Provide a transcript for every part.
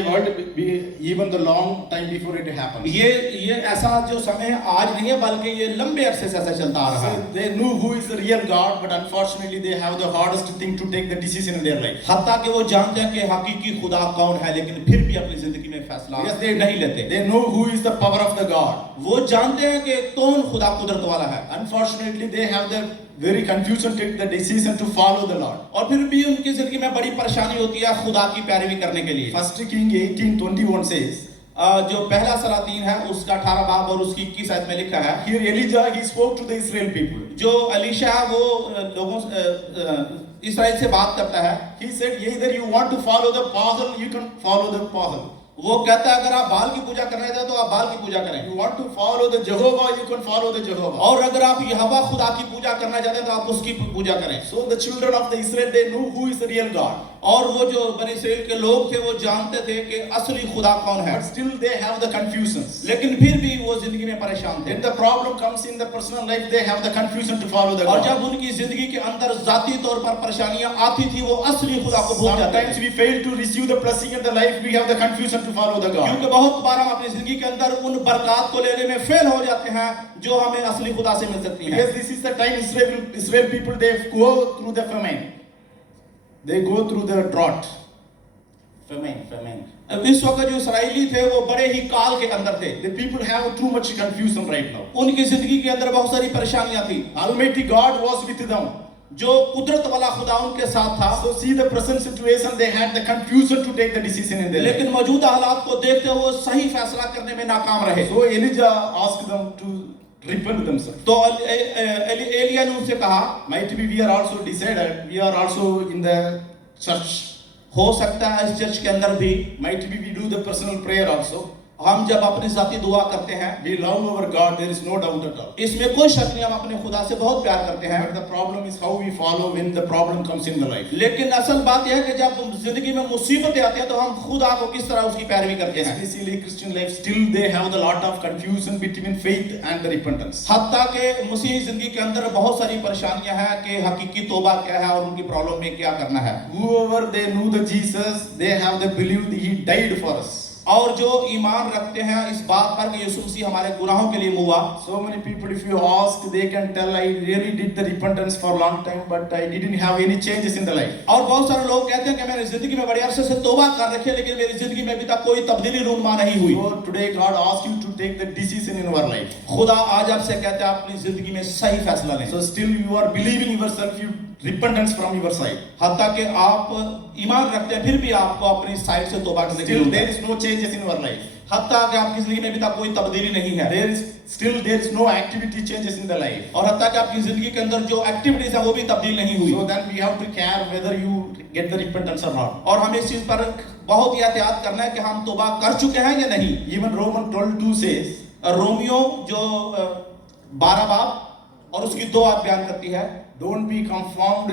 a word even the long time before it happens. ये ऐसा जो समय है आज नहीं है, बल्कि ये लंबे अरसे से ऐसा चलता आ रहा है. So they knew who is the real God, but unfortunately they have the hardest thing to take the decision in their life. हत्ता कि वो जानते हैं कि हकीकी खुदा कौन है, लेकिन फिर भी अपनी जिंदगी में फैसला Yes, they नहीं लेते. They know who is the power of the God. वो जानते हैं कि कौन खुदा कुदरत वाला है. Unfortunately, they have the very confusion to take the decision to follow the Lord. और फिर भी उनकी जिंदगी में बड़ी परेशानी होती है खुदा की पैरवी करने के लिए. First King 18:21 says, जो पहला सलातीन है उसका 18 बाब और उसकी 21 आयत में लिखा है. here Elijah he spoke to the Israel people. जो अलीशा है वो लोगों इस्राएल से बात करता है. He said, either you want to follow the Baal, you can follow the Baal. वो कहता है अगर आप बाल की पूजा करना चाहते हो तो आप बाल की पूजा करें. You want to follow the Jehovah, you can follow the Jehovah. और अगर आप यहोवा खुदा की पूजा करना चाहते हैं तो आप उसकी पूजा करें. So the children of the Israel, they knew who is the real God. और वो जो बनी इस्राएल के लोग थे वो जानते थे कि असली खुदा कौन है. But still they have the confusions. लेकिन फिर भी वो जिंदगी में परेशान थे. When the problem comes in the personal life, they have the confusion to follow the और God. जब उनकी जिंदगी के अंदर जाती तौर पर परेशानियां आती थी वो असली खुदा को भूल जाते Sometimes थे. we fail to receive the blessing in the life, we have the confusion to follow the God. क्योंकि बहुत बार हम अपनी जिंदगी के अंदर उन बरकत को लेने में फेल हो जाते हैं जो हमें असली खुदा से मिल सकती है. Yes, this is the time Israel people, they go through the famine. They go through the drought. Famine. इस वक्त जो इस्राएली थे वो बड़े ही काल के अंदर थे. The people have too much confusion right now. उनकी जिंदगी के अंदर बहुत सारी परेशानियां थी. Almighty God was with them. जो कुदरत वाला खुदा उनके साथ था. So see the present situation, they had the confusion to take the decision in their life. लेकिन मौजूदा हालात को देखते हुए वो सही फैसला करने में नाकाम रहे. So Elijah asked them to repent themselves. तो एलिया ने उनसे कहा, Might be we are also decided, we are also in the church. हो सकता है इस चर्च के अंदर भी Might be we do the personal prayer also. हम जब अपनी जाती दुआ करते हैं, We love our God, there is no doubt at all. इसमें कोई शक नहीं, हम अपने खुदा से बहुत प्यार करते हैं. But the problem is how we follow when the problem comes in the life. लेकिन असल बात यह है कि जब जिंदगी में मुसीबतें आती हैं तो हम खुदा को किस तरह उसकी पैरवी करते हैं. Especially Christian life, still they have the lot of confusion between faith and the repentance. हत्ता के मसीही जिंदगी के अंदर बहुत सारी परेशानियां हैं कि हकीकी तौबा क्या है और उनकी प्रॉब्लम में क्या करना है. Whoever they knew the Jesus, they have the believed he died for us. और जो ईमान रखते हैं इस बात पर कि यीशु मसीह हमारे गुनाहों के लिए हुआ. So many people, if you ask, they can tell, I really did the repentance for a long time, but I didn't have any changes in the life. और बहुत सारे लोग कहते हैं कि मैंने जिंदगी में बड़े अरसे से तौबा कर रखी है लेकिन मेरी जिंदगी में अभी तक कोई तब्दीली रूनुमा नहीं हुई. So today God asks you to take the decision in your life. खुदा आज आपसे कहते हैं अपनी जिंदगी में सही फैसला लें. So still you are believing yourself, you repentance from your side. हत्ता कि आप ईमान रखते हैं फिर भी आपको अपनी साइड से तौबा करने की Still जरूरत there है. is no changes in your life. हत्ता कि आपकी जिंदगी में अभी तक कोई तब्दीली नहीं है. There is no activity changes in the life. और हत्ता कि आपकी जिंदगी के अंदर जो एक्टिविटीज है वो भी तब्दील नहीं हुई. So then we have to care whether you get the repentance or not. और हमें इस चीज पर बहुत ही एहतियात करना है कि हम तौबा कर चुके हैं या नहीं. Even Romans 12:2 says, रोमियो जो 12 बाब और उसकी 2 आयत बयान करती है, don't be conformed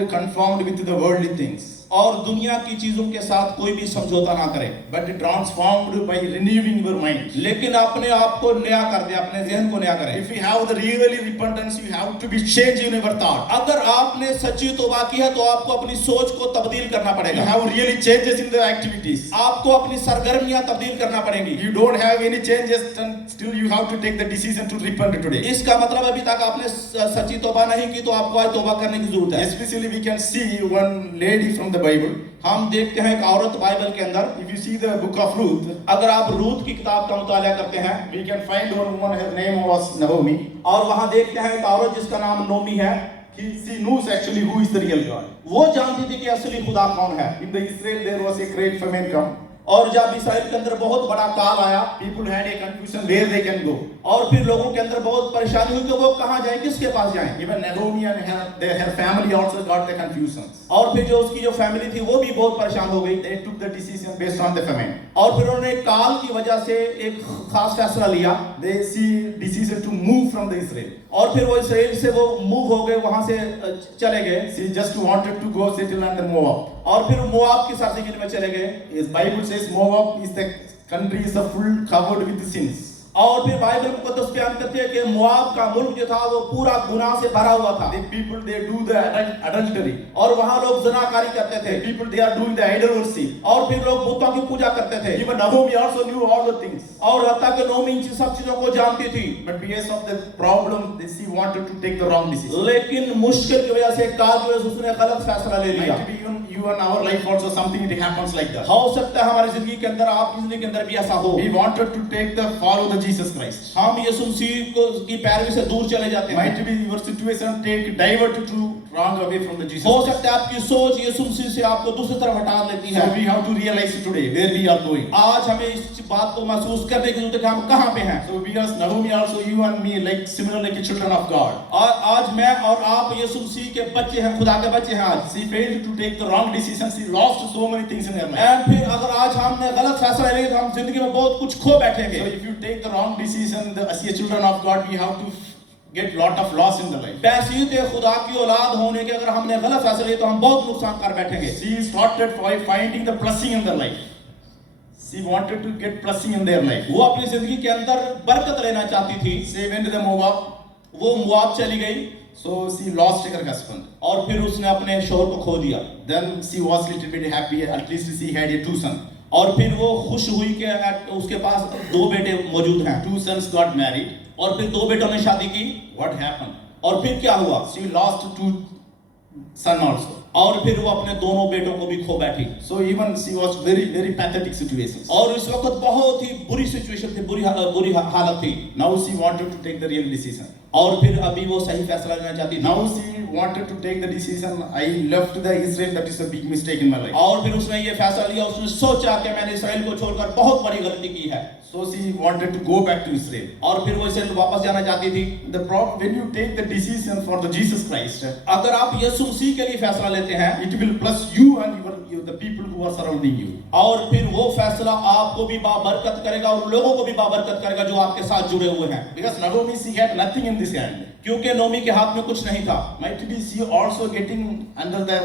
with the worldly things, और दुनिया की चीजों के साथ कोई भी समझौता ना करें, but transformed by renewing your mind. लेकिन अपने आप को नया कर दे, अपने जहन को नया करें. If you have the really repentance, you have to be changed in your thought. अगर आपने सच्ची तौबा की है तो आपको अपनी सोच को तब्दील करना You पड़ेगा. have really changes in the activities. आपको अपनी सरगर्मियां तब्दील करना पड़ेंगी. You don't have any changes, then still you have to take the decision to repent today. इसका मतलब अभी तक आपने सच्ची तौबा नहीं की तो आपको आज तौबा करने की जरूरत है. Especially we can see one lady from the Bible. हम देखते हैं एक औरत बाइबल के अंदर. If you see the book of Ruth, अगर आप रूत की किताब का मुताला करते हैं we can find one woman, her name was Naomi. और वहां देखते हैं एक औरत जिसका नाम नोमी है. She knows actually who is the real God. वो जानती थी कि असली खुदा कौन है. In the Israel there was a great famine come. और जब इस्राएल के अंदर बहुत बड़ा काल आया, People had a confusion where they can go. और फिर लोगों के अंदर बहुत परेशानी हुई कि वो कहाँ जाएं, किसके पास जाएं. Even Naomi and her family also got the confusions. और फिर जो उसकी जो फैमिली थी वो भी बहुत परेशान हो गई. They took the decision based on the famine. और फिर उन्होंने काल की वजह से एक खास फैसला लिया. They see decision to move from the Israel. और फिर वो इसराइल से वो मूव हो गए, वहां से चले गए. She just wanted to go settle under Moab. और फिर मोआब की सरजमीन में चले गए. His Bible says Moab is the country is full covered with sins. और फिर बाइबल मुकद्दस बयान करती है कि मोआब का मुल्क जो था वो पूरा गुनाह से भरा हुआ था। The people, they do the adultery. और वहां लोग ज़नाकारी करते थे। The people, they are doing the idol worship. और फिर लोग बुतों की पूजा करते थे। Even Naomi also knew all the things. और हत्ता के नोमी इन सब चीजों को जानती थी। But because of the problem, she wanted to take the wrong decision. लेकिन मुश्किल की वजह से, काल की वजह से उसने गलत फैसला ले लिया। Might be even you and our life also something it happens like that. हो सकता है हमारी जिंदगी के अंदर, आपकी जिंदगी के अंदर भी ऐसा हो। We wanted to take the follow the Jesus Christ. हम यीशु मसीह को की पैरवी से दूर चले जाते हैं। Might be your situation take divert to wrong away from the Jesus हो Christ. सकता है आपकी सोच यीशु मसीह से आपको दूसरी तरफ हटा लेती So है। we have to realize today where we are going. आज हमें इस बात को महसूस करने की जरूरत है कि हम कहाँ पे हैं। So because Naomi also, you and me, like similar like the children of God. और आज मैं और आप यीशु मसीह के बच्चे हैं, खुदा के बच्चे हैं। आज She failed to take the wrong decision. She lost so many things in her life. और फिर अगर आज हमने गलत फैसला लेंगे तो हम जिंदगी में बहुत कुछ खो बैठेंगे। So if you take the wrong decision, as a children of God, we have to get lot of loss in the life. बैसीत खुदा की औलाद होने के अगर हमने गलत फैसला लिए तो हम बहुत नुकसान कर बैठेंगे। She started by finding the blessing in the life. She wanted to get blessing in their life. वो अपनी जिंदगी के अंदर बरकत लेना चाहती थी। She went to the Moab. वो मुआब चली गई So she lost her husband. और फिर उसने अपने शोहर को खो दिया। Then she was little bit happy. At least she had a 2 sons. और फिर वो खुश हुई कि उसके पास 2 बेटे मौजूद हैं। 2 sons got married. और फिर 2 बेटों ने शादी की। What happened? और फिर क्या हुआ? She lost 2 sons also. और फिर वो अपने दोनों बेटों को भी खो बैठी। So even she was very very pathetic situations. और इस वक्त बहुत ही बुरी सिचुएशन थी, बुरी हालत थी। Now she wanted to take the real decision. और फिर अभी वो सही फैसला लेना चाहती थी। Now she wanted to take the decision. I left the Israel. That is a big mistake in my life. और फिर उसने ये फैसला लिया, उसने सोचा कि मैंने इसराइल को छोड़कर बहुत बड़ी गलती की है। So she wanted to go back to Israel. और फिर वो इसराइल वापस जाना चाहती थी। The problem when you take the decision for the Jesus Christ, अगर आप यीशु मसीह के लिए फैसला लेते हैं, it will bless you and the people who are surrounding you. और फिर वो फैसला आपको भी बाबरकत करेगा और लोगों को भी बाबरकत करेगा जो आपके साथ जुड़े हुए हैं। Because Naomi, she had nothing in this hand. क्योंकि नोमी के हाथ में कुछ नहीं था। Might be she also getting under the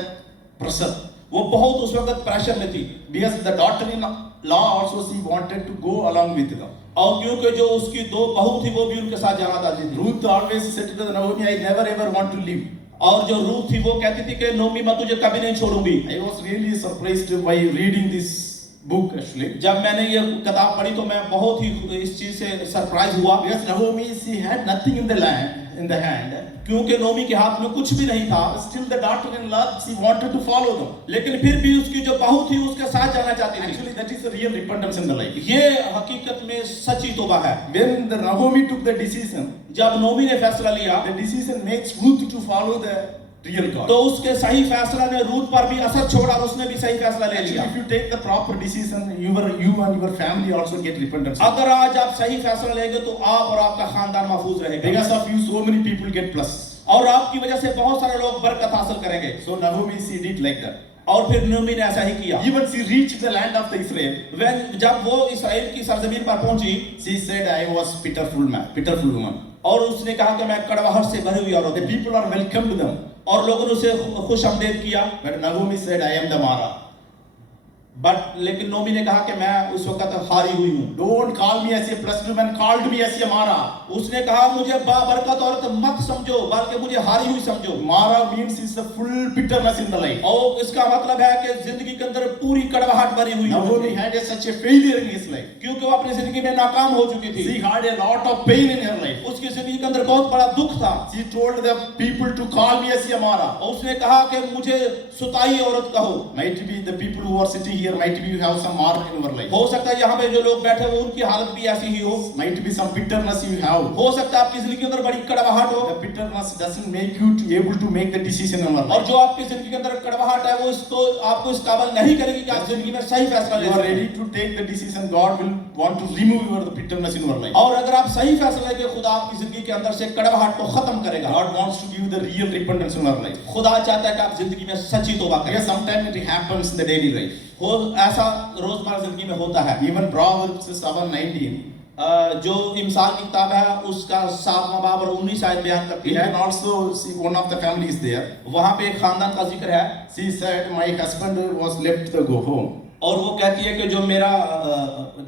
pressure. वो बहुत उस वक्त प्रेशर में थी। Because the daughter-in-law also she wanted to go along with them. और क्योंकि जो उसकी 2 बहू थी वो भी उनके साथ जाना चाहती थी। Ruth always said to the Naomi, I never ever want to leave. और जो रूथ थी वो कहती थी कि नोमी मैं तुझे कभी नहीं छोड़ूंगी। I was really surprised by reading this book actually. जब मैंने ये किताब पढ़ी तो मैं बहुत ही इस चीज से सरप्राइज हुआ। Because Naomi, she had nothing in the land, in the hand. क्योंकि नोमी के हाथ में कुछ भी नहीं था। Still the daughter-in-law, she wanted to follow them. लेकिन फिर भी उसकी जो बहू थी उसके साथ जाना चाहती थी। Actually, that is the real repentance in the life. ये हकीकत में सच्ची तौबा है। When the Naomi took the decision, जब नोमी ने फैसला लिया the decision makes Ruth to follow the real God. तो उसके सही फैसला ने रूथ पर भी असर छोड़ा और उसने भी सही फैसला ले Actually, लिया। if you take the proper decision, you and your family also get repentance. अगर आज आप सही फैसला लेंगे तो आप और आपका खानदान महफूज रहेगा। Because of you, so many people get plus. और आपकी वजह से बहुत सारे लोग बरकत हासिल करेंगे। So Naomi, she did like that. और फिर नोमी ने ऐसा ही किया। Even she reached the land of the Israel. जब वो इस्राएल की सरजमीन पर पहुंची, She said, I was pitiful man, pitiful woman. और उसने कहा कि मैं कड़वाहट से भरी हुई औरत The हूं। people are welcome to them. और लोगों ने उसे खुश आमदेद किया। But Naomi said, I am the Mara. लेकिन नोमी ने कहा कि मैं उस वक्त हारी हुई हूँ। Don't call me as a blessed woman, called me as a Mara. उसने कहा मुझे बाबरकत औरत मत समझो बल्कि मुझे हारी हुई समझो। Mara means is the full bitterness in the life. और इसका मतलब है कि जिंदगी के अंदर पूरी कड़वाहट भरी हुई Naomi है। had such a failure in his life. क्योंकि वो अपनी जिंदगी में नाकाम हो चुकी थी। She had a lot of pain in her life. उसकी जिंदगी के अंदर बहुत बड़ा दुख था। She told the people to call me as a Mara. और उसने कहा कि मुझे सुताई औरत कहो। Might be the people who are sitting here, might be you have some Mara in your life. हो सकता है यहाँ पे जो लोग बैठे हो उनकी हालत भी ऐसी ही हो। Might be some bitterness you have. हो सकता है आपकी जिंदगी के अंदर बड़ी कड़वाहट हो। The bitterness doesn't make you able to make the decision in your और life. जो आपकी जिंदगी के अंदर कड़वाहट है वो इसको आपको इस काबिल नहीं करेगी कि आप जिंदगी में सही फैसला ले You are सकें। ready to take the decision. God will want to remove your the bitterness in your life. और अगर आप सही फैसला लेंगे खुदा आपकी जिंदगी के अंदर से कड़वाहट को खत्म करेगा। God wants to give the real repentance in your life. खुदा चाहता है कि आप जिंदगी में सच्ची तौबा करें। Because sometimes it happens in the daily life. हो ऐसा रोजमर्रा जिंदगी में होता है। Even Proverbs 7:19. जो इमसाल की किताब है उसका 7वां बाब और 19 आयत बयान करती We है। can also see one of the families there. वहां पे एक खानदान का जिक्र है। She said, my husband was left to go home. और वो कहती है कि जो मेरा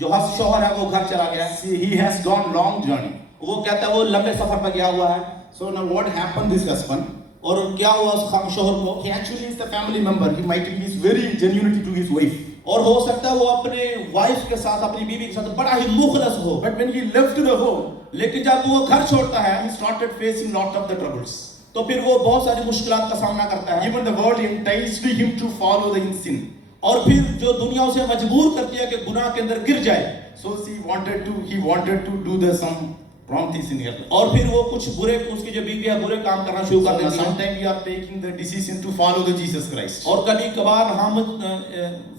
जो शौहर है वो घर चला गया है। See, he has gone long journey. वो कहता है वो लंबे सफर पर गया हुआ है। So now what happened this husband? और क्या हुआ उस शौहर को? He actually is the family member. He might be is very genuinity to his wife. और हो सकता है वो अपने वाइफ के साथ, अपनी बीवी के साथ बड़ा ही मुखलस हो। But when he left the home, लेकिन जब वो घर छोड़ता है he started facing lot of the troubles. तो फिर वो बहुत सारी मुश्किलात का सामना करता है। Even the world enticed him to follow the sin. और फिर जो दुनिया उसे मजबूर करती है कि गुनाह के अंदर गिर जाए। So he wanted to do the some wrong things in your life. और फिर वो कुछ बुरे, उसकी जो बीवी है बुरे काम करना शुरू कर देती है। Sometimes we are taking the decision to follow the Jesus Christ. और कभी कभार हम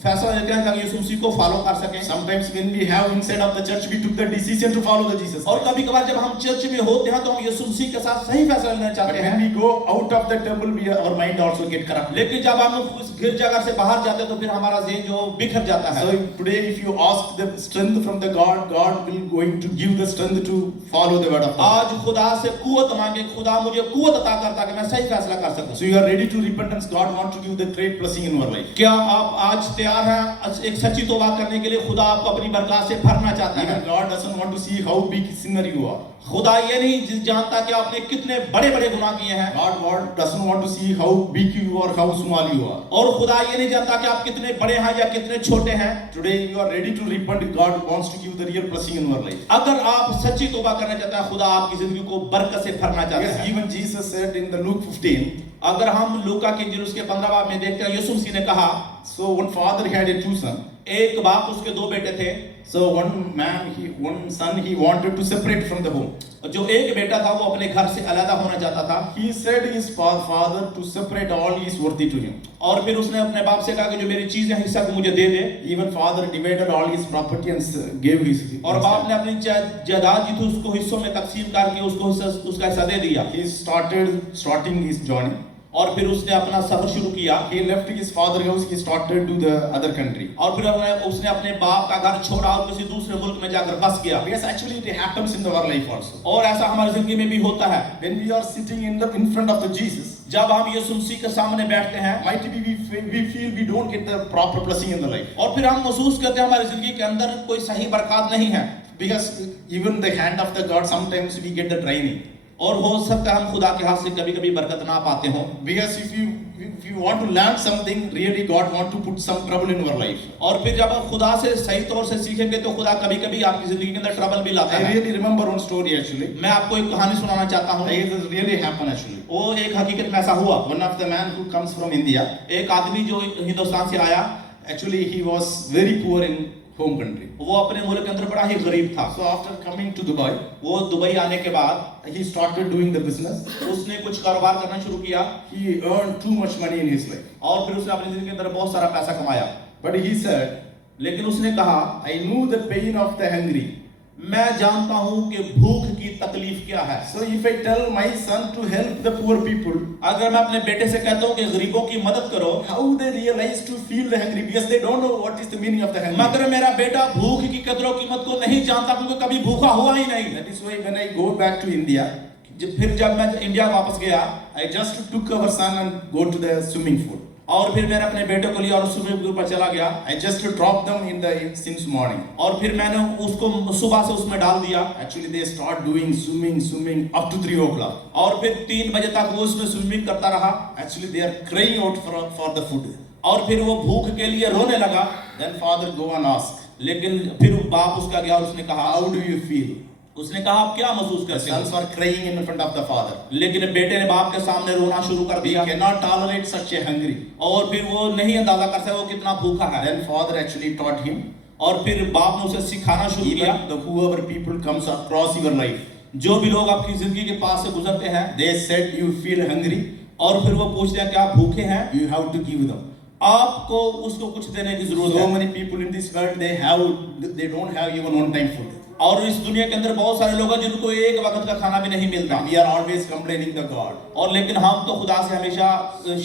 फैसला लेते हैं कि यीशु मसीह को फॉलो कर सकें। Sometimes when we have inside of the church, we took the decision to follow the Jesus और Christ. कभी कभार जब हम चर्च में होते हैं तो हम यीशु मसीह के साथ सही फैसला लेना But चाहते when हैं। we go out of the temple, our mind also get corrupted. लेकिन जब हम उस गिरजाघर से बाहर जाते हैं तो फिर हमारा ज़हन जो बिखर जाता है। So today, if you ask the strength from the God, God will going to give the strength to follow the word of God. आज खुदा से कुव्वत मांगे, खुदा मुझे कुव्वत अता करता कि मैं सही फैसला कर सकूं। So you are ready to repentance. God wants to give the great blessing in your life. क्या आप आज तैयार हैं एक सच्ची तौबा करने के लिए? खुदा आपको अपनी बरकत से भरना चाहता है। Even God doesn't want to see how big sinner you are. खुदा ये नहीं जानता कि आपने कितने बड़े बड़े गुनाह किए हैं। God doesn't want to see how big you are, how small you are. और खुदा ये नहीं जानता कि आप कितने बड़े हैं या कितने छोटे हैं। Today you are ready to repent. God wants to give the real blessing in your life. अगर आप सच्ची तौबा करना चाहते हैं, खुदा आपकी जिंदगी को बरकत से भरना चाहता Yes, है। even Jesus said in the Luke 15. अगर हम लूका की इंजील उसके 15 बाब में देखते हैं, यीशु मसीह ने कहा, So one father had a two sons. एक बाप उसके दो बेटे थे। So one son he wanted to separate from the home. जो एक बेटा था वो अपने घर से अलग होना चाहता था। He said his father to separate all is worthy to him. और फिर उसने अपने बाप से कहा कि जो मेरी चीजें हिस्सा को मुझे दे दे। Even father divided all his property and gave his. और बाप ने अपनी जायदाद जी थी उसको हिस्सों में तकसीम करके उसका हिस्सा दे दिया। He starting his journey. और फिर उसने अपना सफर शुरू किया। He left his father's house. He started to the other country. और फिर उसने अपने बाप का घर छोड़ा और किसी दूसरे मुल्क में जाकर बस गया। Yes, actually it happens in our life also. और ऐसा हमारी जिंदगी में भी होता है। When we are sitting in front of the Jesus, जब हम यीशु मसीह के सामने बैठते हैं, might be we feel we don't get the proper blessing in the life. और फिर हम महसूस करते हैं हमारी जिंदगी के अंदर कोई सही बरकत नहीं है। Because even the hand of the God, sometimes we get the training. और हो सकता है हम खुदा के हाथ से कभी-कभी बरकत ना पाते हों। Because if you want to learn something, really God want to put some trouble in your life. और फिर जब आप खुदा से सही तौर से सीखेंगे तो खुदा कभी-कभी आपकी जिंदगी के अंदर ट्रबल भी लाता I है। really remember one story actually. मैं आपको एक कहानी सुनाना चाहता हूँ। It really happened actually. वो एक हकीकत में ऐसा हुआ। One of the man who comes from India, एक आदमी जो हिंदुस्तान से आया, actually he was very poor in home country. वो अपने मुल्क के अंदर बड़ा ही गरीब था। So after coming to Dubai, वो दुबई आने के बाद he started doing the business. उसने कुछ कारोबार करना शुरू किया। He earned too much money in his life. और फिर उसने अपनी जिंदगी के अंदर बहुत सारा पैसा कमाया। But he said, लेकिन उसने कहा, I knew the pain of the hungry. मैं जानता हूँ कि भूख की तकलीफ क्या है। So if I tell my son to help the poor people, अगर मैं अपने बेटे से कहता हूँ कि गरीबों की मदद करो, how they realize to feel the hungry? Because they don't know what is the meaning of the hungry. मगर मेरा बेटा भूख की कदर और कीमत को नहीं जानता क्योंकि कभी भूखा हुआ ही नहीं। That is why when I go back to India, फिर जब मैं इंडिया वापस गया, I just took our son and go to the swimming pool. और फिर मैंने अपने बेटे को लिया और स्विमिंग पूल पर चला गया। I just dropped them since morning. और फिर मैंने उसको सुबह से उसमें डाल दिया। Actually they start doing swimming up to 3 o'clock. और फिर 3 बजे तक वो उसमें स्विमिंग करता रहा। Actually they are crying out for the food. और फिर वो भूख के लिए रोने लगा। Then father go and ask, लेकिन फिर बाप उसका गया और उसने कहा, how do you feel? उसने कहा आप क्या महसूस The करते sons हो? were crying in front of the father. लेकिन बेटे ने बाप के सामने रोना शुरू कर We दिया। cannot tolerate such a hungry. और फिर वो नहीं अंदाजा कर सकता वो कितना भूखा है। Then father actually taught him, और फिर बाप ने उसे सिखाना शुरू किया। even whoever people comes across your life, जो भी लोग आपकी जिंदगी के पास से गुजरते हैं, they said you feel hungry, और फिर वो पूछते हैं कि आप भूखे हैं, you have to give them. आपको उसको कुछ देने की जरूरत So है। many people in this world they don't have even one time food. और इस दुनिया के अंदर बहुत सारे लोग हैं जिनको एक वक्त का खाना भी नहीं मिलता। We are always complaining the God. और लेकिन हम तो खुदा से हमेशा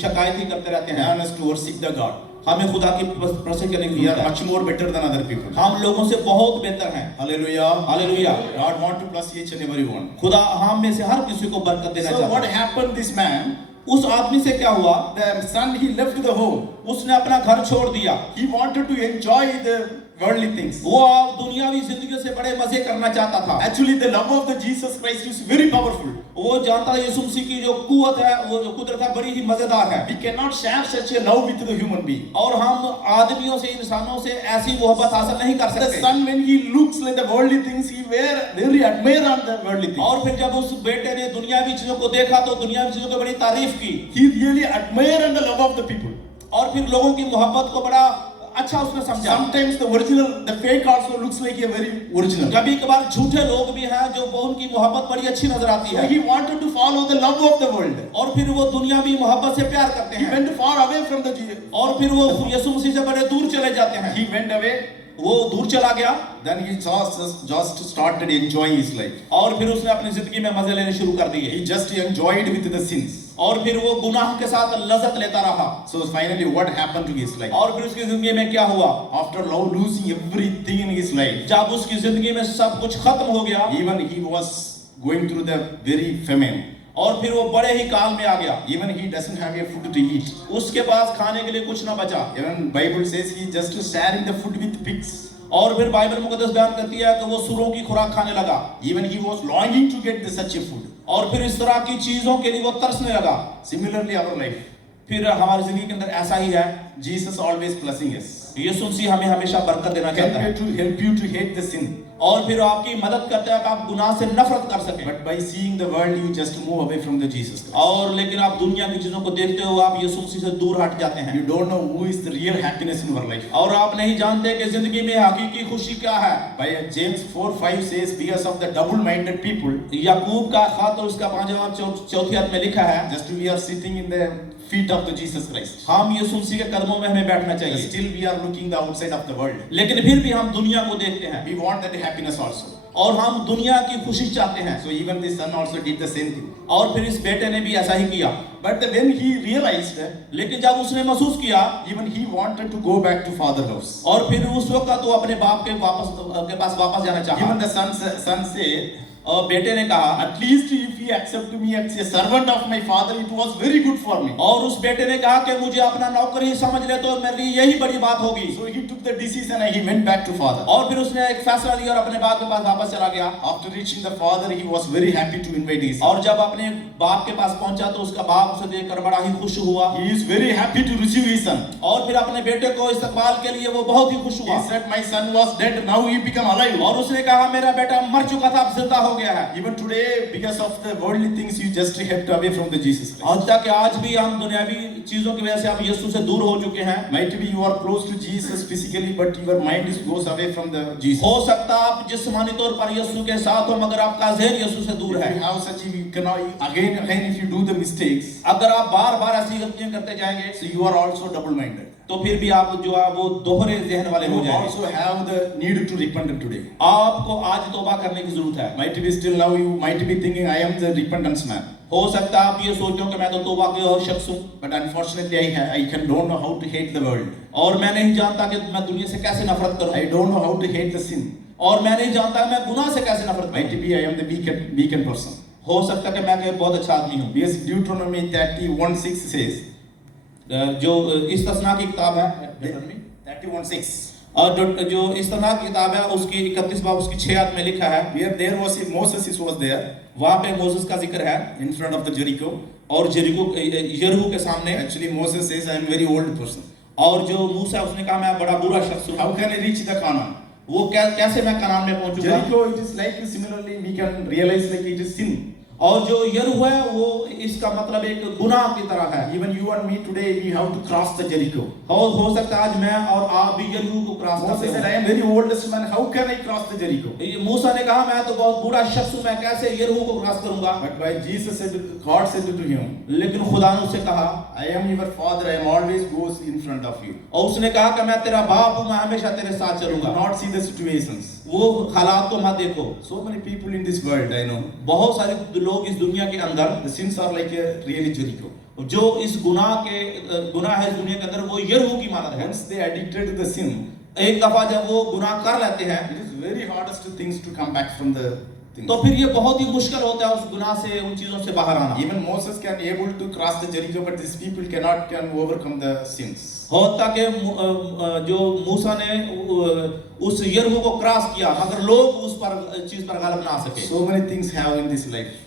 शिकायत ही करते रहते हैं। Man has to worship the God. हमें खुदा की प्रशंसा करने की We are जरूरत है। much more better than other people. हम लोगों से बहुत बेहतर हैं। Hallelujah. Hallelujah. God want to bless each and every one. खुदा हम में से हर किसी को बरकत देना So चाहता what है। happened? This man उस आदमी से क्या हुआ? The son, he left the home. उसने अपना घर छोड़ दिया। He wanted to enjoy the worldly things. वो अब दुनियावी जिंदगी से बड़े मजे करना चाहता था। Actually, the love of the Jesus Christ is very powerful. वो जानता है यीशु मसीह की जो कुवत है, वो जो कुदरत है, बड़ी ही मजेदार है। We cannot share such a love with the human being. और हम आदमियों से, इंसानों से ऐसी मोहब्बत हासिल नहीं कर The सकते। son, when he looks like the worldly things, he were very admire on the worldly things. और फिर जब उस बेटे ने दुनियावी चीजों को देखा तो दुनियावी चीजों की बड़ी तारीफ की, He really admire on the love of the people. और फिर लोगों की मोहब्बत को बड़ा अच्छा उसने समझा। Sometimes the original, the fake also looks like a very original. कभी कभार झूठे लोग भी हैं जो उनकी मोहब्बत बड़ी अच्छी नजर आती So है, he wanted to follow the love of the world. और फिर वो दुनियावी मोहब्बत से प्यार करते He हैं, went far away from the Jesus. और फिर वो यीशु मसीह से बड़े दूर चले जाते हैं। He went away. वो दूर चला गया, Then he just started enjoying his life. और फिर उसने अपनी जिंदगी में मजे लेने शुरू कर दिए, He just enjoyed with the sins. और फिर वो गुनाह के साथ लज्जत लेता रहा। So finally, what happened to his life? और फिर उसकी जिंदगी में क्या हुआ? After losing everything in his life, जब उसकी जिंदगी में सब कुछ खत्म हो गया, even he was going through the very famine. और फिर वो बड़े ही काल में आ गया, Even he doesn't have a food to eat. उसके पास खाने के लिए कुछ ना बचा। Even Bible says he just sharing the food with pigs. और फिर बाइबल मुकद्दस बयान करती है कि वो सुरों की खुराक खाने लगा, Even he was longing to get such a food. और फिर इस तरह की चीजों के लिए वो तरसने लगा। Similarly, our life, फिर हमारी जिंदगी के अंदर ऐसा ही है, Jesus always blessing us. यीशु मसीह हमें हमेशा बरकत देना चाहता है, Help you to hate the sin. और फिर आपकी मदद करता है कि आप गुनाह से नफरत कर सकें। But by seeing the world, you just move away from the Jesus Christ. और लेकिन आप दुनिया की चीजों को देखते हो, आप यीशु मसीह से दूर हट जाते हैं, You don't know who is the real happiness in your life. और आप नहीं जानते कि जिंदगी में हकीकी खुशी क्या है। By James 4:5 says, because of the double-minded people, याकूब का खत और उसका 5वां चौथी अध्याय में लिखा है, just we are sitting in the feet of the Jesus Christ. हम यीशु मसीह के कदमों में हमें बैठना चाहिए, Still we are looking the outside of the world. लेकिन फिर भी हम दुनिया को देखते हैं, We want that happiness also. और हम दुनिया की खुशी चाहते हैं। So even the son also did the same thing. और फिर इस बेटे ने भी ऐसा ही किया, But when he realized, लेकिन जब उसने महसूस किया, even he wanted to go back to father house. और फिर उस वक्त तो अपने बाप के पास वापस जाना चाहा। Even the son said, और बेटे ने कहा, at least if he accept me as a servant of my father, it was very good for me. और उस बेटे ने कहा कि मुझे अपना नौकर ही समझ ले तो मेरे लिए यही बड़ी बात होगी। So he took the decision and he went back to father. और फिर उसने एक फैसला लिया और अपने बाप के पास वापस चला गया। After reaching the father, he was very happy to invite his son. और जब अपने बाप के पास पहुंचा तो उसका बाप उसे देखकर बड़ा ही खुश हुआ, He is very happy to receive his son. और फिर अपने बेटे को इस्तकबाल के लिए वो बहुत ही खुश He हुआ, said, my son was dead, now he become alive. और उसने कहा मेरा बेटा मर चुका था, अब जिंदा हो गया है। Even today, because of the worldly things, you just kept away from the Jesus Christ. और तक आज भी हम दुनियावी चीजों की वजह से हम यीशु से दूर हो चुके हैं। Might be you are close to Jesus physically, but your mind goes away from the Jesus. हो सकता आप जिस्मानी तौर पर यीशु के साथ हो मगर आपका ज़हन यीशु से दूर If है। you have such, you cannot again if you do the mistakes, अगर आप बार बार ऐसी गलतियां करते जाएंगे so you are also double-minded. तो फिर भी आप जो है वो दोहरे जहन वाले हो You जाएंगे। also have the need to repent today. आपको आज तौबा करने की जरूरत है। Might be still now you might be thinking, I am the repentance man. हो सकता है आप ये सोचो कि मैं तो तौबा के शख्स हूँ, But unfortunately, don't know how to hate the world. और मैं नहीं जानता कि मैं दुनिया से कैसे नफरत करूं, I don't know how to hate the sin. और मैं नहीं जानता मैं गुनाह से कैसे नफरत Might करूं। be I am the weekend person. हो सकता है कि मैं एक बहुत अच्छा आदमी हूँ। Because Deuteronomy 31:6 says, जो इस्तिस्ना की किताब है, 31:6, और जो इस्तिस्ना की किताब है उसकी 31 बाब उसकी 6 आयत में लिखा है, where there was Moses was there वहाँ पे मोसेस का जिक्र है in front of the Jericho. और यरीहो के सामने। Actually, Moses says, I am very old person. और जो मूसा उसने कहा मैं बड़ा बुरा शख्स हूँ, How can I reach the Canaan? वो कैसे मैं कनान में पहुंचूंगा। Jericho, it is like similarly we can realize like it is sin. और जो यरीहो है वो इसका मतलब एक गुनाह की तरह है। Even you and me today, we have to cross the Jericho. हो सकता है आज मैं और आप भी यरीहो को क्रॉस Moses करते said, I हैं। am very oldest man. How can I cross the Jericho? मूसा ने कहा मैं तो बहुत बूढ़ा शख्स हूँ, मैं कैसे यरीहो को क्रॉस करूंगा। But by Jesus said, God said to him, लेकिन खुदा ने उससे कहा, I am your father. I am always goes in front of you. और उसने कहा कि मैं तेरा बाप हूँ, मैं हमेशा तेरे साथ Do चलूंगा। not see the situations. वो हालात को मत देखो। So many people in this world, I know, बहुत सारे लोग इस दुनिया के अंदर the sins are like a really Jericho. जो इस गुनाह है इस दुनिया के अंदर वो यरीहो की मानद है। Once they addicted to the sin, एक दफा जब वो गुनाह कर लेते हैं it is very hardest things to come back from the things. तो फिर ये बहुत ही मुश्किल होता है उस गुनाह से, उन चीजों से बाहर आना। Even Moses can able to cross the Jericho, but these people can overcome the sins. होता कि जो मूसा ने उस यरीहो को क्रॉस किया, मगर लोग उस पर चीज पर गालिब ना आ सके। So many things have in this life.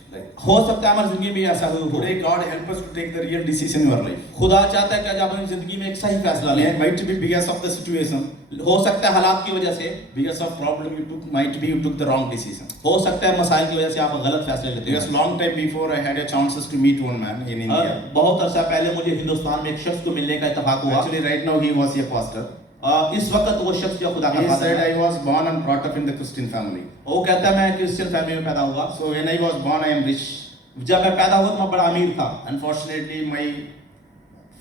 हो सकता है हमारी जिंदगी में ऐसा हो। Today God help us to take the real decision in our life. खुदा चाहता है कि आज आप अपनी जिंदगी में एक सही फैसला लें। Might be because of the situation, हो सकता है हालात की वजह से, because of problem you took, might be you took the wrong decision. हो सकता है मसाइल की वजह से आप गलत फैसले लेते Because हैं। long time before I had a chances to meet one man in India. बहुत अरसा पहले मुझे हिंदुस्तान में एक शख्स को मिलने का इत्तेफाक हुआ। Actually right now he was a pastor. इस वक्त वो शख्स जो खुदा का He खादम said है, I was born and brought up in the Christian family. वो कहता है मैं क्रिश्चियन फैमिली में पैदा हुआ। So when I was born I am rich. जब मैं पैदा हुआ तो मैं बड़ा अमीर था। Unfortunately my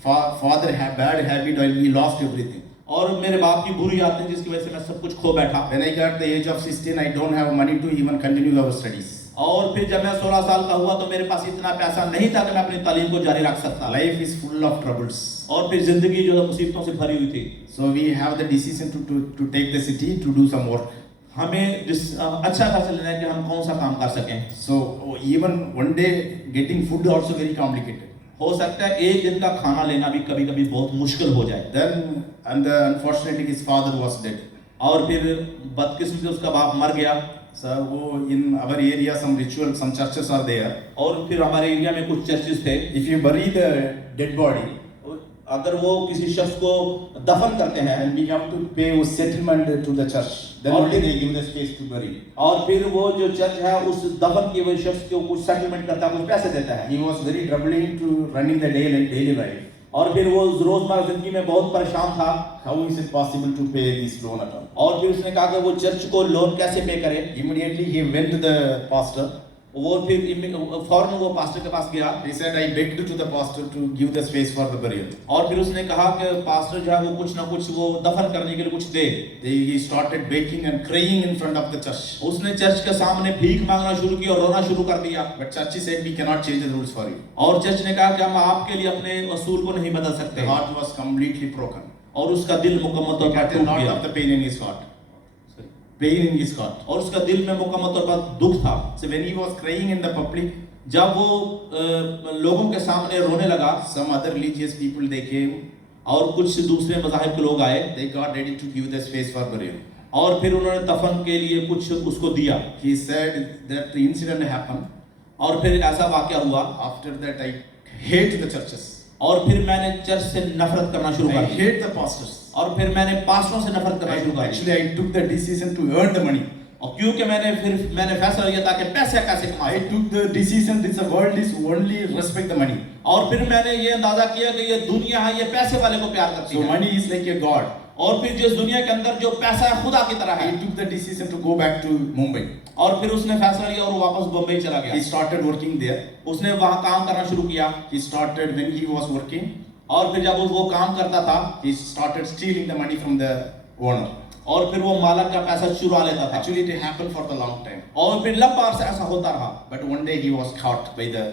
father had bad habit while we lost everything. और मेरे बाप की बुरी आदतें जिसकी वजह से मैं सब कुछ खो बैठा। When I got the age of 16 I don't have money to even continue our studies. और फिर जब मैं 16 साल का हुआ तो मेरे पास इतना पैसा नहीं था कि मैं अपनी तालीम को जारी रख सकता। Life is full of troubles. और फिर जिंदगी जो है मुसीबतों से भरी हुई थी। So we have the decision to take the city to do some work. हमें अच्छा फैसला लेना है कि हम कौन सा काम कर सकें। So even one day getting food also very complicated. हो सकता है एक दिन का खाना लेना भी कभी-कभी बहुत मुश्किल हो जाए। Then unfortunately his father was dead. और फिर बदकिस्मती से उसका बाप मर गया। So in our area some rituals, some churches are there. और फिर हमारे एरिया में कुछ चर्चेस थे। If you bury the dead body, अगर वो किसी शख्स को दफन करते हैं and we have to pay a settlement to the church, then only they give the space to bury. और फिर वो जो चर्च है उस दफन किए हुए शख्स को कुछ सेटलमेंट करता है, कुछ पैसे देता है। He was very troubling to running the daily life. और फिर वो रोजमर्रा जिंदगी में बहुत परेशान था। How is it possible to pay this loan at all? और फिर उसने कहा कि वो चर्च को लोन कैसे पे करे। Immediately he went to the pastor. वो फिर फौरन वो पास्टर के पास गया। He said, I begged to the pastor to give the space for the burial. और फिर उसने कहा कि पास्टर जो है वो कुछ ना कुछ वो दफन करने के लिए कुछ दे। He started begging and crying in front of the church. उसने चर्च के सामने भीख मांगना शुरू किया और रोना शुरू कर दिया। But church said, we cannot change the rules for you. और चर्च ने कहा कि हम आपके लिए अपने असूल को नहीं बदल The सकते। heart was completely broken. और उसका दिल मुकम्मल तौर He पर had a टूट lot गया। of the pain in his heart. Pain in his heart. और उसका दिल में मुकम्मल तौर पर दुख था। So when he was crying in the public, जब वो लोगों के सामने रोने लगा, some other religious people they came. और कुछ दूसरे मज़ाहिब के लोग आए। They got ready to give the space for burial. और फिर उन्होंने दफन के लिए कुछ उसको दिया। He said that the incident happened. और फिर ऐसा वाक़या हुआ। After that I hate the churches. और फिर मैंने चर्च से नफरत करना शुरू I कर दी। hate the pastors. और फिर मैंने पास्टरों से नफरत करना शुरू कर दी। Actually I took the decision to earn the money. और क्योंकि मैंने फैसला लिया था कि पैसे कैसे कमा I सकूं। took the decision this world is only respect the money. और फिर मैंने ये अंदाजा किया कि ये दुनिया है, ये पैसे वाले को प्यार करती So है। money is like a god. और फिर जिस दुनिया के अंदर जो पैसा है खुदा की तरह है। He took the decision to go back to Mumbai. और फिर उसने फैसला लिया और वो वापस बम्बई चला गया। He started working there. उसने वहाँ काम करना शुरू किया। He started when he was working. और फिर जब वो काम करता था, He started stealing the money from the owner. और फिर वो मालक का पैसा चुरा लेता था। Actually it happened for the long time. और फिर लंबा अरसा ऐसा होता रहा। But one day he was caught by the.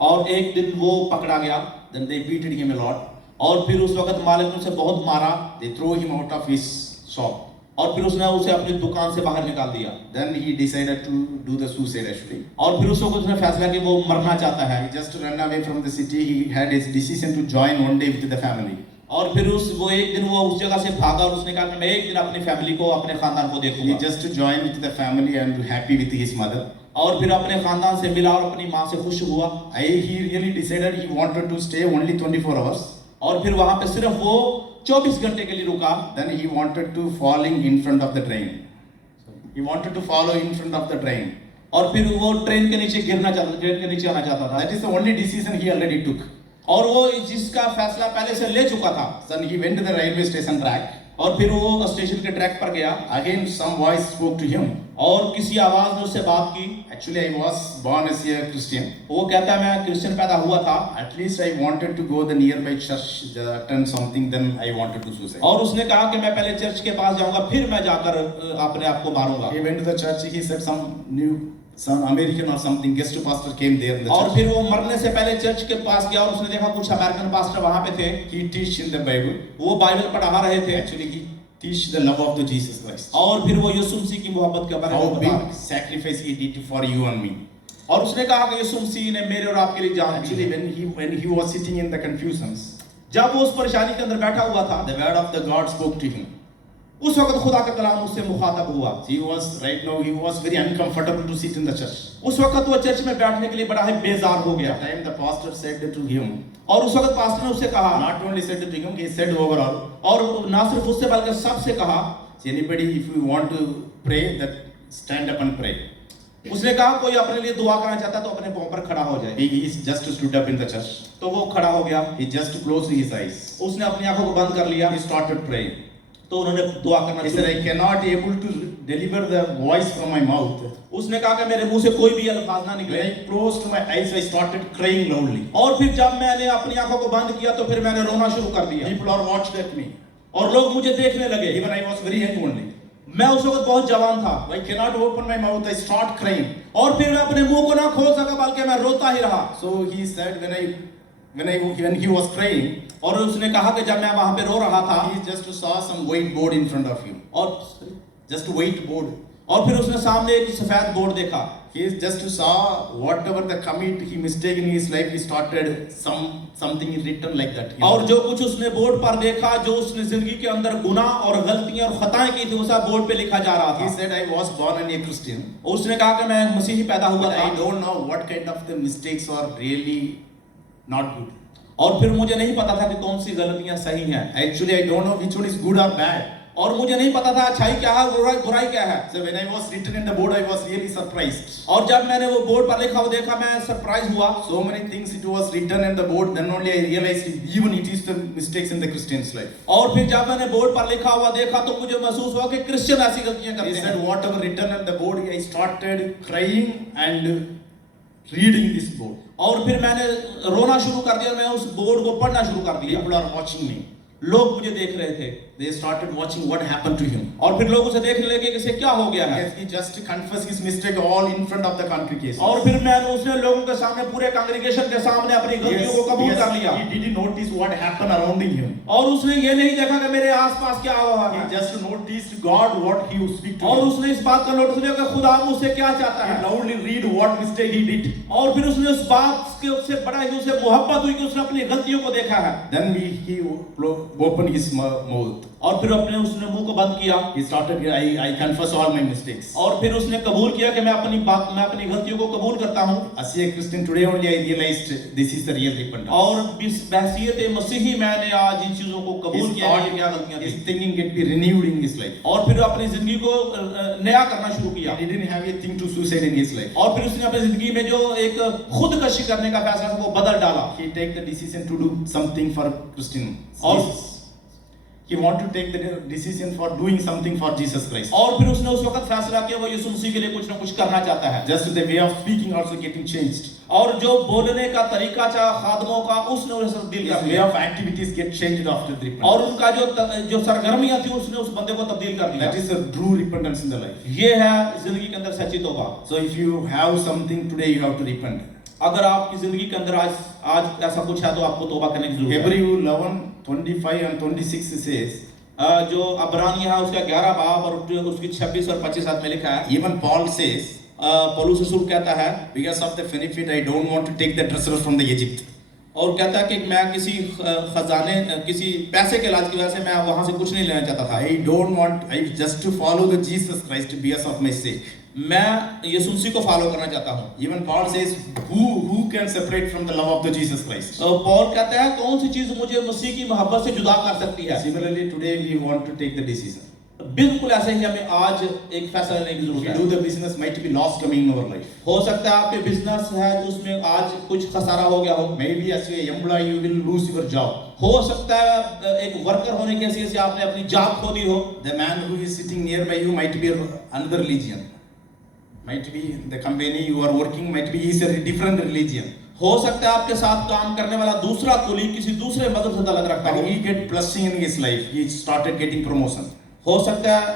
और एक दिन वो पकड़ा गया। Then they beated him a lot. और फिर उस वक्त मालिक ने उसे बहुत मारा। They threw him out of his shop. और फिर उसने उसे अपनी दुकान से बाहर निकाल दिया। Then he decided to do the suicide actually. और फिर उस वक्त उसने फैसला कि वो मरना चाहता है। He just ran away from the city. He had his decision to join one day with the family. और फिर वो एक दिन वो उस जगह से भागा और उसने कहा कि मैं एक दिन अपनी फैमिली को, अपने खानदान को He देखूंगा। just to join with the family and happy with his mother. और फिर अपने खानदान से मिला और अपनी माँ से खुश हुआ। He really decided he wanted to stay only 24 hours. और फिर वहां पे सिर्फ वो 24 घंटे के लिए रुका। Then he wanted to falling in front of the train. He wanted to follow in front of the train. और फिर वो ट्रेन के नीचे गिरना चाहता, ट्रेन के नीचे आना चाहता था। That is the only decision he already took. और वो जिसका फैसला पहले से ले चुका था। Then he went to the railway station track. और फिर वो स्टेशन के ट्रैक पर गया। Again some voice spoke to him. और किसी आवाज ने उससे बात की। Actually I was born as a Christian. वो कहता है मैं क्रिश्चियन पैदा हुआ था। At least I wanted to go the nearby church, attend something. Then I wanted to suicide. और उसने कहा कि मैं पहले चर्च के पास जाऊंगा, फिर मैं जाकर अपने आप को मारूंगा। He went to the church. He said some American or something guest pastor came there in the और church. फिर वो मरने से पहले चर्च के पास गया और उसने देखा कुछ अमेरिकन पास्टर वहां पे थे। He teach in the Bible. वो बाइबल पढ़ा रहे थे। Actually teach the love of the Jesus Christ. और फिर वो यीशु मसीह की मोहब्बत के बारे How में big बता, sacrifice he did for you and me. और उसने कहा कि यीशु मसीह ने मेरे और आपके लिए जान दी Actually, है। when he was sitting in the confusions, जब वो उस परेशानी के अंदर बैठा हुआ था, the word of the God spoke to him. उस वक्त खुदा का कलाम उससे मुखातब हुआ। He was very uncomfortable to sit in the church. उस वक्त वो चर्च में बैठने के लिए बड़ा ही बेजार हो गया। That time the pastor said to him, और उस वक्त पास्टर ने उससे कहा, not only said to him, he said overall, और ना सिर्फ उससे बल्कि सबसे कहा, anybody if you want to pray, that stand up and pray. उसने कहा कोई अपने लिए दुआ करना चाहता है तो अपने पांव पर खड़ा हो जाए। He just stood up in the church. तो वो खड़ा हो गया, He just closed his eyes. उसने अपनी आंखों को बंद कर लिया, He started praying. तो उन्होंने दुआ करना He शुरू said, I cannot able to deliver the voice from my mouth. उसने कहा कि मेरे मुंह से कोई भी अल्फाज ना When निकले। I closed my eyes, I started crying loudly. और फिर जब मैंने अपनी आंखों को बंद किया तो फिर मैंने रोना शुरू कर दिया, People are watched at me. और लोग मुझे देखने लगे। Even I was very young only. मैं उस वक्त बहुत जवान था, I cannot open my mouth. I start crying. और फिर मैं अपने मुंह को ना खोल सका बल्कि मैं रोता ही रहा। So he said, when he was crying, और उसने कहा कि जब मैं वहां पे रो रहा था, he just saw some white board in front of him. और Just white board. और फिर उसने सामने एक सफेद बोर्ड देखा। He just saw whatever the commit he mistake in his life. He started something written like that. और जो कुछ उसने बोर्ड पर देखा, जो उसने जिंदगी के अंदर गुनाह और गलतियां और खताएं की थी, वो सब बोर्ड पे लिखा जा रहा He था। said, I was born and a Christian. उसने कहा कि मैं मसीही पैदा हुआ But I था, don't know what kind of the mistakes are really not good. और फिर मुझे नहीं पता था कि कौन सी गलतियां सही हैं, Actually, I don't know which one is good or bad. और मुझे नहीं पता था अच्छाई क्या है, बुराई क्या है। So when I was written in the board, I was really surprised. और जब मैंने वो बोर्ड पर लिखा हुआ देखा, मैं सरप्राइज हुआ। So many things it was written in the board. Then only I realized even it is the mistakes in the Christian's life. और फिर जब मैंने बोर्ड पर लिखा हुआ देखा तो मुझे महसूस हुआ कि क्रिश्चियन ऐसी गलतियां He करते said, हैं। whatever written on the board, I started crying and reading this board. और फिर मैंने रोना शुरू कर दिया, मैं उस बोर्ड को पढ़ना शुरू कर दिया। People are watching me. लोग मुझे देख रहे थे, They started watching what happened to him. और फिर लोग उसे देखने लगे कि इसे क्या हो गया है। Yes, he just confessed his mistake all in front of the congregation. और फिर मैंने उसने लोगों के सामने, पूरे कांग्रेगेशन के सामने अपनी गलतियों को कबूल कर लिया। He didn't notice what happened around him. और उसने ये नहीं देखा कि मेरे आसपास क्या हुआ He है, just noticed God what he would speak to और him. उसने इस बात का नोटिस लिया कि खुदा मुझसे क्या चाहता He है। loudly read what mistake he did. और फिर उसने उस बात के उससे बड़ा ही उसे मोहब्बत हुई कि उसने अपनी गलतियों को देखा है। Then he opened his mouth. और फिर उसने मुंह को बंद किया, He started, I confess all my mistakes. और फिर उसने कबूल किया कि मैं अपनी गलतियों को कबूल करता हूँ। As a Christian today only I realized this is the real repentance. और बहसीयत मसीही मैंने आज इन चीजों को कबूल किया कि ये क्या गलतियां His थी, thinking get be renewed in his life. और फिर अपनी जिंदगी को नया करना शुरू किया। He didn't have a thing to suicide in his life. और फिर उसने अपनी जिंदगी में जो एक खुदकशी करने का फैसला था वो बदल डाला। He take the decision to do something for Christians. और He want to take the decision for doing something for Jesus Christ. और फिर उसने उस वक्त फैसला किया वो यीशु मसीह के लिए कुछ ना कुछ करना चाहता है। Just the way of speaking also getting changed. और जो बोलने का तरीका था खादमों का, उसने उसे तब्दील कर His way दिया। of activities get changed after the repentance. और उनका जो सरगर्मियां थी उसने उस बंदे को तब्दील कर दिया। That is a true repentance in the life. ये है जिंदगी के अंदर सच्ची तौबा। So if you have something today, you have to repent. अगर आपकी जिंदगी के अंदर आज ऐसा कुछ है तो आपको तौबा करने की जरूरत है। Hebrew 11:25 and 26 says, जो अब्रानिया है उसका 11 बाब और उसकी 26 और 25 में लिखा है। even Paul says, पौलुस रसूल कहता है, because of the benefit I don't want to take the treasure from the Egypt. और कहता है कि मैं किसी खजाने किसी पैसे के लालच की वजह से मैं वहां से कुछ नहीं लेना चाहता था। I just to follow the Jesus Christ because of my sake. मैं यीशु मसीह को फॉलो करना चाहता हूँ। Even Paul says, who can separate from the love of the Jesus Christ? Paul कहता है कौन सी चीज मुझे मसीह की मोहब्बत से जुदा कर सकती है। Similarly, today we want to take the decision. बिल्कुल ऐसे ही हमें आज एक फैसला लेने की If जरूरत you है। do the business, might be loss coming in our life. हो सकता है आपके बिजनेस है उसमें आज कुछ खसारा हो गया हो। Maybe as an employee, you will lose your job. हो सकता है एक वर्कर होने की हैसियत से आपने अपनी जॉब खो दी हो। The man who is sitting nearby you might be another religion. Might be the company you are working, might be is a different religion. हो सकता है आपके साथ काम करने वाला दूसरा कुली किसी दूसरे मजहब से ताल्लुक रखता But हो। he get blessing in his life. He started getting promotion. हो सकता है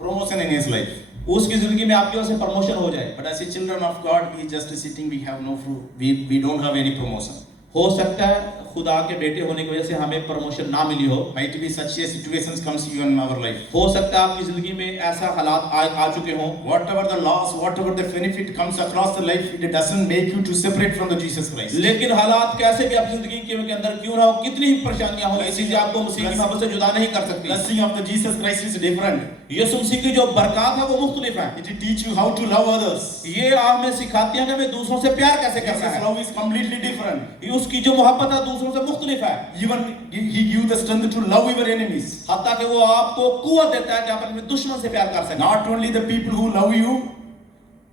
Promotion in his life. उसकी जिंदगी में आपकी वजह से प्रमोशन हो जाए। But as a children of God, we just sitting, we have no fruit. We don't have any promotion. हो सकता है खुदा के बेटे होने की वजह से हमें प्रमोशन ना मिली हो। Might be such a situations comes even in our life. हो सकता है आपकी जिंदगी में ऐसा हालात आ चुके हों। Whatever the loss, whatever the benefit comes across the life, it doesn't make you to separate from the Jesus Christ. लेकिन हालात कैसे भी आपकी जिंदगी के अंदर क्यों ना हो, कितनी ही परेशानियां हो, ये चीजें आपको मसीह की मोहब्बत से जुदा नहीं कर सकती। Blessing of the Jesus Christ is different. यीशु मसीह की जो बरकत है वो मुख्तलिफ है। It teach you how to love others. ये हमें सिखाती है कि हमें दूसरों से प्यार कैसे करना Jesus' है। love is completely different. ये उसकी जो मोहब्बत है दूसरों से मुख्तलिफ है। Even he give the strength to love your enemies. हत्ता कि वो आपको कुव्वत देता है कि आप अपने दुश्मन से प्यार कर सकें। Not only the people who love you,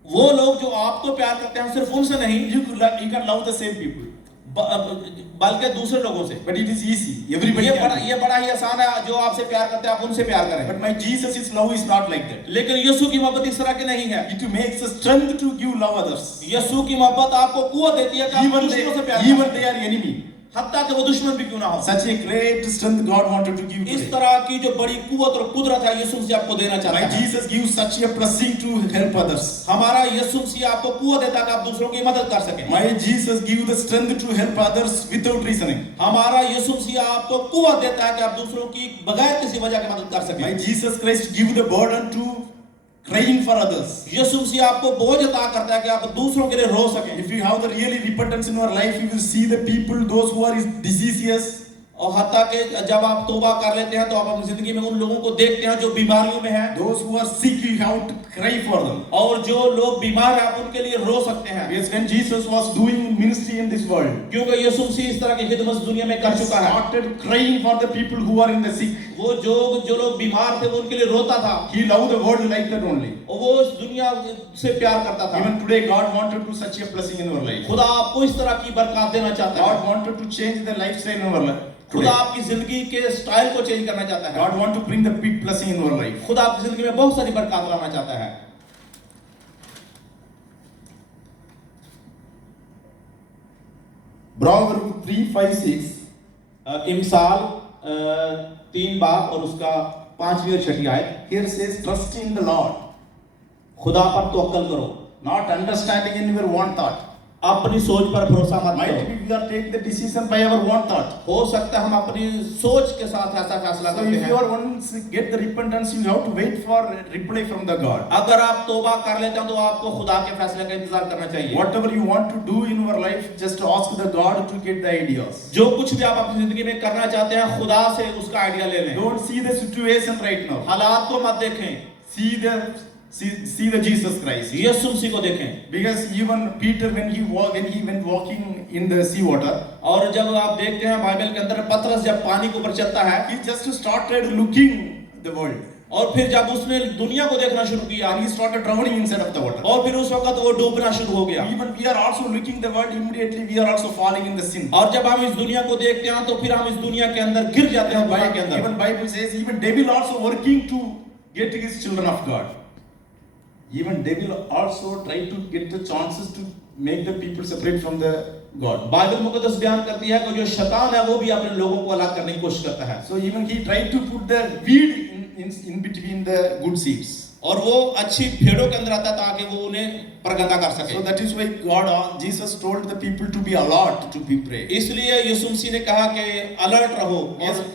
वो लोग जो आपको प्यार करते हैं सिर्फ उनसे नहीं, you can love the same people. बल्कि दूसरे लोगों से। But it is easy. Everybody can. ये बड़ा ही आसान है, जो आपसे प्यार करते हैं आप उनसे प्यार करें। But my Jesus' love is not like that. लेकिन यीशु की मोहब्बत इस तरह की नहीं है। It makes a strength to give love others. यीशु की मोहब्बत आपको कुव्वत देती है कि आप दूसरों से प्यार Even करें, they are enemy. हत्ता कि वो दुश्मन भी क्यों ना हो। Such a great strength God wanted to give इस today. तरह की जो बड़ी कुव्वत और कुदरत है यीशु मसीह आपको देना चाहता My है। Jesus gives such a blessing to help others. हमारा यीशु मसीह आपको कुव्वत देता है कि आप दूसरों की मदद कर सकें। My Jesus gives the strength to help others without reasoning. हमारा यीशु मसीह आपको कुव्वत देता है कि आप दूसरों की बगैर किसी वजह के मदद कर सकें। My Jesus Christ gives the burden to crying for others. यीशु मसीह आपको बोझ अता करता है कि आप दूसरों के लिए रो सकें। If you have the really repentance in your life, you will see the people, those who are diseases. और हत्ता कि जब आप तौबा कर लेते हैं तो आप अपनी जिंदगी में उन लोगों को देखते हैं जो बीमारियों में हैं, Those who are sick, you have to cry for them. और जो लोग बीमार हैं आप उनके लिए रो सकते हैं। Yes, when Jesus was doing ministry in this world, क्योंकि यीशु मसीह इस तरह की खिदमत दुनिया में कर he चुका है। started crying for the people who are in the sick. वो जो लोग बीमार थे वो उनके लिए रोता था, He loved the world like that only. और वो इस दुनिया से प्यार करता था। Even today, God wanted to such a blessing in our life. खुदा आपको इस तरह की बरकत देना चाहता God है। wanted to change the lifestyle in our life. खुदा Today. आपकी जिंदगी के स्टाइल को चेंज करना चाहता है। God want to bring the big blessing in our life. खुदा आपकी जिंदगी में बहुत सारी बरकत लाना चाहता है। Proverbs 3:5-6. इमसाल 3 बाब और उसका 5वीं और 6वीं आयत। Here says, trust in the Lord, खुदा पर तवक्कल करो, not understanding in your one thought. अपनी सोच पर भरोसा मत Might करो। be we are take the decision by our one thought. हो सकता है हम अपनी सोच के साथ ऐसा फैसला So करते if you हैं। are once get the repentance, you have to wait for reply from the God. अगर आप तौबा कर लेते हैं तो आपको खुदा के फैसले का इंतजार करना चाहिए। Whatever you want to do in your life, just ask the God to get the ideas. जो कुछ भी आप अपनी जिंदगी में करना चाहते हैं खुदा से उसका आइडिया ले लें। Don't see the situation right now. हालात को मत देखें, See the Jesus Christ. यीशु मसीह को देखें। Because even Peter, when he went walking in the sea water, और जब आप देखते हैं बाइबल के अंदर पतरस जब पानी के ऊपर चलता है he just started looking the world. और फिर जब उसने दुनिया को देखना शुरू किया And he started drowning inside of the water. और फिर उस वक्त वो डूबना शुरू हो गया। Even we are also looking the world, immediately we are also falling in the sin. और जब हम इस दुनिया को देखते हैं तो फिर हम इस दुनिया के अंदर गिर जाते हैं गुनाह के अंदर। Even Bible says, even devil also working to get his children of God. Even devil also try to get the chances to make the people separate from the God. Bible मुकद्दस बयान करती है कि जो शैतान है वो भी अपने लोगों को अलग करने की कोशिश करता है। So even he tried to put the weed in between the good seeds. और वो अच्छी भेड़ों के अंदर आता ताकि वो उन्हें परगंदा कर सके। So that is why Jesus told the people to be alert to be pray. इसलिए यीशु मसीह ने कहा कि अलर्ट रहो और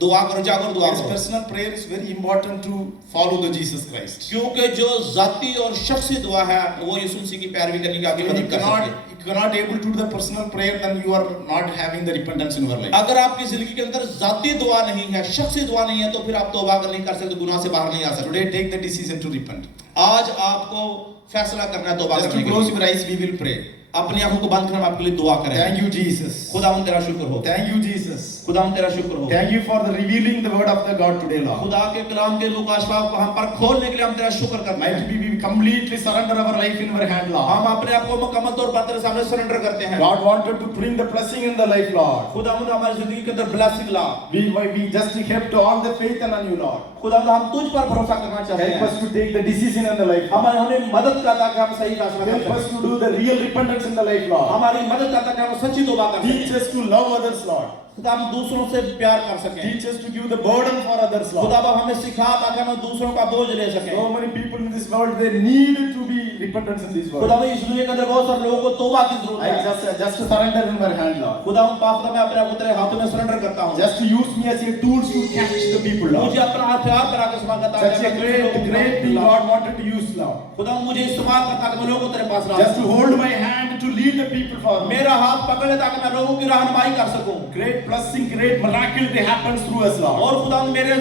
दुआ करो, जागो दुआ His करो। personal prayer is very important to follow the Jesus Christ. क्योंकि जो जाती और शख्सी दुआ है वो यीशु मसीह की पैरवी करने की आगे When मदद कर सकती है। you cannot able to do the personal prayer, then you are not having the repentance in your life. अगर आपकी जिंदगी के अंदर जाती दुआ नहीं है, शख्सी दुआ नहीं है, तो फिर आप तौबा नहीं कर सकते, गुनाह से बाहर नहीं आ सकते। Today take the decision to repent. आज आपको फैसला करना है तौबा Just करने to के close लिए। your eyes, we will pray. अपनी आंखों को बंद कर हम आपके लिए दुआ करें। Thank you, Jesus. खुदावंद तेरा शुक्र हो, Thank you, Jesus. खुदावंद तेरा शुक्र हो। Thank you for the revealing the word of the God today, Lord. खुदा के कलाम के मुकाशफा को हम पर खोलने के लिए हम तेरा शुक्र करते Might हैं। we completely surrender our life in your hand, Lord. हम अपने आप को मुकम्मल तौर पर तेरे सामने सरेंडर करते हैं। God wanted to bring the blessing in the life, Lord. खुदावंद हमारी जिंदगी के अंदर ब्लेसिंग ला। We just kept all the faith on you, Lord. खुदावंद हम तुझ पर भरोसा करना चाहते Help हैं। us to take the decision in the life. हमें मदद कर ताकि हम सही फैसला कर Help सकें। us to do the real repentance in the life, Lord. हमारी मदद कर ताकि हम सच्ची तौबा कर Teach सकें। us to love others, Lord. खुदा हम दूसरों से प्यार कर सकें। Teach us to give the burden for others, Lord. खुदा अब हमें सिखा ताकि हम दूसरों का बोझ ले सकें। So many people in this world, they need to be repentance in this world. खुदा इस दुनिया के अंदर बहुत सारे लोगों को तौबा की जरूरत I है। just surrender in my hand, Lord. खुदा पाप मैं अपने आप को तेरे हाथों में सरेंडर करता हूँ। Just use me as a tools to catch the people, Lord. मुझे अपना हथियार बना के इस्तेमाल करता Such a great thing God wanted to use, Lord. खुदा मुझे इस्तेमाल करता कि मैं लोगों को तेरे पास ला Just to hold my hand to lead the people for me. मेरा हाथ पकड़ ले ताकि मैं लोगों की रहनुमाई कर सकूं। Great blessing, great miracle they happens through us, Lord. और खुदा मेरे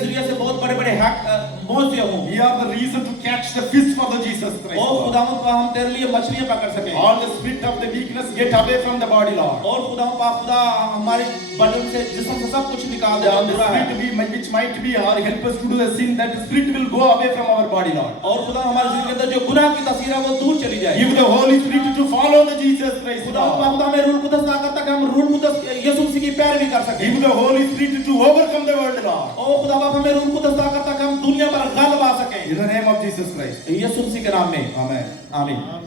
जरिए से बहुत बड़े-बड़े मौजे हों। We are the reason to catch the fish for the Jesus Christ. और Lord. खुदा हम तेरे लिए मछलियां पकड़ सकें। All the spirit of the weakness get away from the body, Lord. और खुदा हमारे बदन से जिस्म से सब कुछ निकाल दे The बुरा है। spirit which might be or help us to do the sin, that spirit will go away from our body, Lord. और खुदा हमारे जिंदगी के अंदर जो गुनाह की तस्वीर है वो दूर चली जाए। Give the Holy Spirit to follow the Jesus Christ, खुदा Lord. हमें रूह कुदस अता करता कि हम रूह कुदस यीशु मसीह की पैरवी कर सकें। Give the Holy Spirit to overcome the world, Lord. और खुदा हमें रूह कुदस अता करता कि हम दुनिया पर गलबा सकें। In the name of Jesus Christ. यीशु मसीह के नाम में Amen. आमीन।